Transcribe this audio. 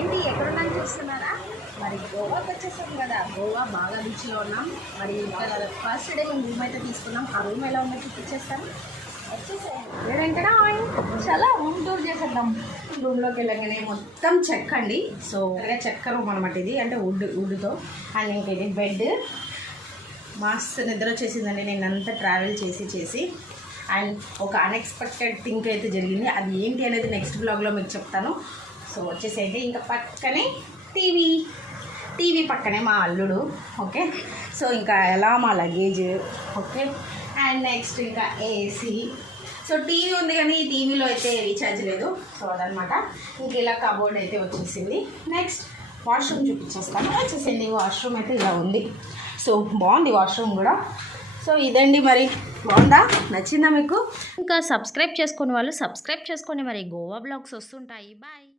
ఏంటి ఎక్కడున్నాను చూస్తున్నారా? మరి గోవాకి వచ్చేసాం కదా. గోవా బాగా బీచ్లో ఉన్నాం. మరి ఇక్కడ ఫస్ట్ డే మేము రూమ్ అయితే తీసుకున్నాం. ఆ రూమ్ ఎలా ఉందో చూపించేస్తాను. వచ్చేసేయండి. చాలా రూమ్ టూర్ చేసేద్దాం. రూమ్లోకి వెళ్ళగానే మొత్తం చెక్క అండి. సో చెక్క రూమ్ అనమాట ఇది, అంటే వుడ్తో. అండ్ ఇంకా ఇది బెడ్. మస్తు నిద్ర వచ్చేసిందండి నేను అంతా ట్రావెల్ చేసి. అండ్ ఒక అన్ఎక్స్పెక్టెడ్ థింక్ అయితే జరిగింది. అది ఏంటి అనేది నెక్స్ట్ బ్లాగ్లో మీకు చెప్తాను. సో వచ్చేసేయండి. ఇంకా పక్కనే టీవీ పక్కనే మా అల్లుడు. ఓకే, సో ఇంకా ఎలా మా లగేజ్. ఓకే, అండ్ నెక్స్ట్ ఇంకా ఏసీ. సో టీవీ ఉంది కానీ ఈ టీవీలో అయితే రీఛార్జ్ లేదు. సో అదనమాట. ఇంక ఇలా కబోర్డ్ అయితే వచ్చేసింది. నెక్స్ట్ వాష్రూమ్ చూపించేస్తాను. వచ్చేసింది. వాష్రూమ్ అయితే ఇలా ఉంది. సో బాగుంది వాష్రూమ్ కూడా. సో ఇదండి, మరి బాగుందా, నచ్చిందా మీకు? ఇంకా సబ్స్క్రైబ్ చేసుకునే వాళ్ళు సబ్స్క్రైబ్ చేసుకొని మరి గోవా బ్లాగ్స్ వస్తుంటాయి. బాయ్.